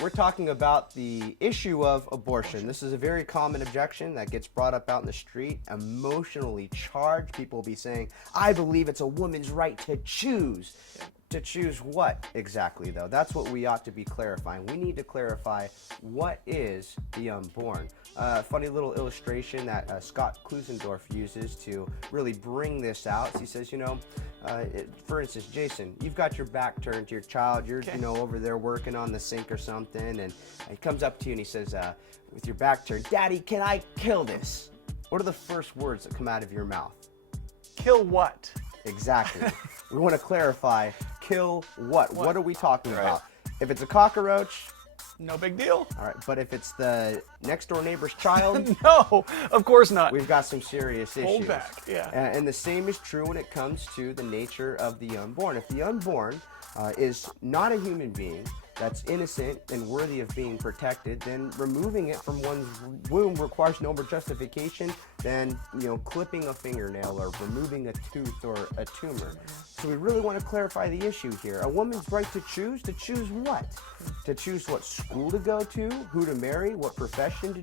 We're talking about the issue of abortion. This is a very common objection that gets brought up out in the street, emotionally charged. People will be saying, I believe it's a woman's right to choose. To choose what exactly, though? That's what we ought to be clarifying. We need to clarify what is the unborn. Funny little illustration that Scott Klusendorf uses to really bring this out. He says, for instance, Jason, you've got your back turned to your child. You're, over there working on the sink or something, and he comes up to you and he says, with your back turned, Daddy, can I kill this? What are the first words that come out of your mouth? Kill what? Exactly. We want to clarify, kill what? What are we talking about? If it's a cockroach, no big deal. All right, but if it's the next door neighbor's child, no, of course not. We've got some serious issues. Hold back, yeah. And the same is true when it comes to the nature of the unborn. If the unborn is not a human being that's innocent and worthy of being protected, then removing it from one's womb requires no more justification than, clipping a fingernail or removing a tooth or a tumor. So we really want to clarify the issue here. A woman's right to choose what? To choose what school to go to, who to marry, what profession to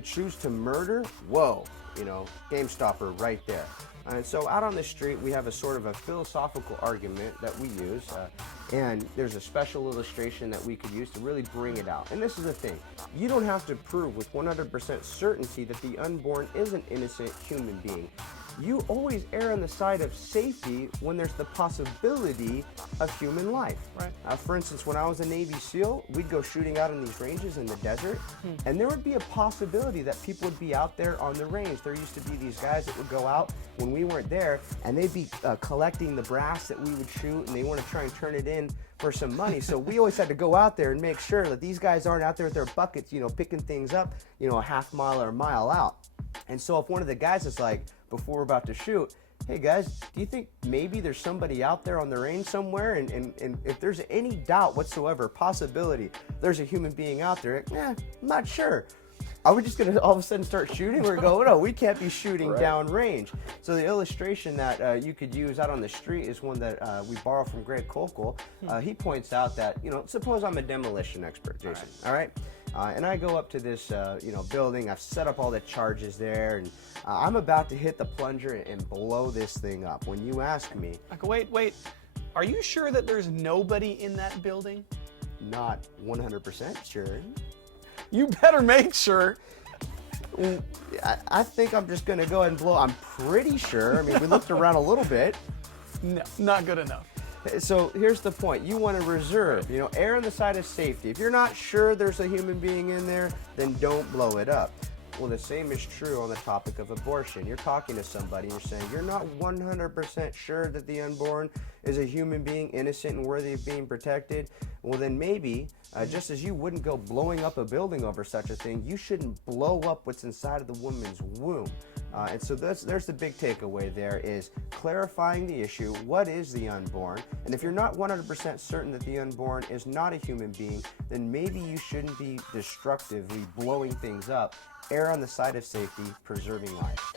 choose to murder? Whoa, game stopper right there. And so out on the street, we have a sort of a philosophical argument that we use, and there's a special illustration that we could use to really bring it out. And this is the thing. You don't have to prove with 100% certainty that the unborn is an innocent human being. You always err on the side of safety when there's the possibility of human life. Right. For instance, when I was a Navy SEAL, we'd go shooting out in these ranges in the desert, and there would be a possibility that people would be out there on the range. There used to be these guys that would go out when we weren't there, and they'd be collecting the brass that we would shoot, and they want to try and turn it in for some money. So we always had to go out there and make sure that these guys aren't out there with their buckets, picking things up, a half mile or a mile out. And so if one of the guys is like, before we're about to shoot, hey guys, do you think maybe there's somebody out there on the range somewhere? And if there's any doubt whatsoever, possibility, there's a human being out there, I'm not sure. Are we just going to all of a sudden start shooting? We're going, no, we can't be shooting down range. So the illustration that you could use out on the street is one that we borrow from Greg Kokel. He points out that, suppose I'm a demolition expert, Jason, all right? And I go up to this, building. I've set up all the charges there, and I'm about to hit the plunger and blow this thing up. When you ask me, I go, wait. Are you sure that there's nobody in that building? Not 100% sure. You better make sure. I think I'm just going to go ahead and blow. I'm pretty sure. I mean, we looked around a little bit. No, not good enough. So here's the point. You want to reserve, err on the side of safety. If you're not sure there's a human being in there, then don't blow it up. Well, the same is true on the topic of abortion. You're talking to somebody, you're saying you're not 100% sure that the unborn is a human being, innocent and worthy of being protected. Well, then maybe, just as you wouldn't go blowing up a building over such a thing, you shouldn't blow up what's inside of the woman's womb. And so there's the big takeaway there is clarifying the issue. What is the unborn? And if you're not 100% certain that the unborn is not a human being, then maybe you shouldn't be destructively blowing things up. Err on the side of safety, preserving life.